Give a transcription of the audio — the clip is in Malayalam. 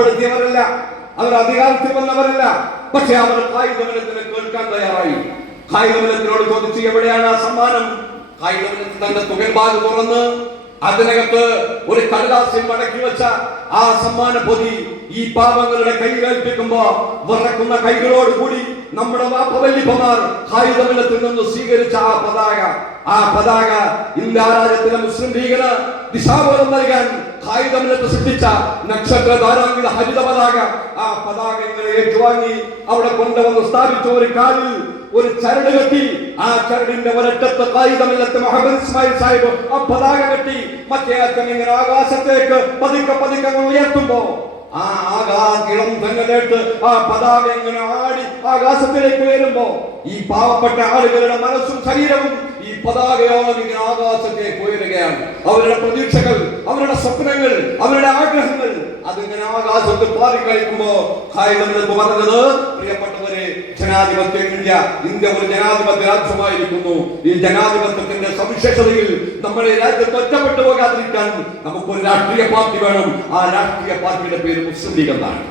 ഭരണപ്പെടുത്തിയവരല്ല അവർ അധികാരത്തിൽ വന്നവരല്ല. പക്ഷെ അവർ കായികമലത്തിന് കേൾക്കാൻ തയ്യാറായി. കായികമലത്തിനോട് ചോദിച്ചു എവിടെയാണ് ആ സമ്മാനം? കായികമലത്തിൽ തന്റെ തുകൽ ബാഗ് തുറന്ന് അതിനകത്ത് ഒരു കടലാസിൽ മടക്കി വെച്ച ആ സമ്മാന പൊതി ഈ പാപങ്ങളുടെ കൈകേൽപ്പിക്കുമ്പോ വിറക്കുന്ന കൈകളോട് കൂടി നമ്മുടെ വാപ്പവല്ലിപ്പമാർ ഹായുധമിനത്തിൽ നിന്ന് സ്വീകരിച്ച ആ പതാക. ആ പതാക ഇന്ത്യ രാജ്യത്തിലെ മുസ്ലിം ലീഗിന് ദിശാബോധം നൽകാൻ ഹായുധമിനത്ത് സൃഷ്ടിച്ച നക്ഷത്ര ധാരാങ്കിത ഹരിത പതാക. ആ പതാക ഇങ്ങനെ ഏറ്റുവാങ്ങി അവിടെ കൊണ്ടുവന്ന് സ്ഥാപിച്ച ഒരു കാലിൽ ഒരു ചരട് കെട്ടി. ആ ചരടിന്റെ ഒരറ്റത്ത് കായികമില്ലത്ത് മുഹമ്മദ് ഇസ്മായിൽ സാഹിബ് ആ പതാക കെട്ടി. മറ്റേ അറ്റം ഇങ്ങനെ ആകാശത്തേക്ക് പതുക്കെ പതുക്കെ ഉയർത്തുമ്പോ ആ ആകാശിളം തെങ്ങലേട്ട് ആ പതാക ഇങ്ങനെ ആടി ആകാശത്തിലേക്ക് ഉയരുമ്പോ ഈ പാവപ്പെട്ട ആളുകളുടെ മനസ്സും ശരീരവും ഈ പതാകയോളം ഇങ്ങനെ ആകാശത്തേക്ക് ഉയരുകയാണ്. അവരുടെ പ്രതീക്ഷകൾ അവരുടെ സ്വപ്നങ്ങൾ അവരുടെ ആഗ്രഹങ്ങൾ അതിങ്ങനെ ആകാശത്ത് പാറിക്കളിക്കുമ്പോ ഹായ് പറഞ്ഞത് പ്രിയപ്പെട്ടവരെ ജനാധിപത്യ ഇന്ത്യ ഇന്ത്യ ഒരു ജനാധിപത്യ രാജ്യമായിരിക്കുന്നു. ഈ ജനാധിപത്യത്തിന്റെ സവിശേഷതയിൽ നമ്മുടെ രാജ്യത്ത് ഒറ്റപ്പെട്ടു പോകാതിരിക്കാൻ നമുക്കൊരു രാഷ്ട്രീയ പാർട്ടി വേണം. ആ രാഷ്ട്രീയ പാർട്ടിയുടെ പേര് മുസ്ലിം ലീഗ് എന്നാണ്.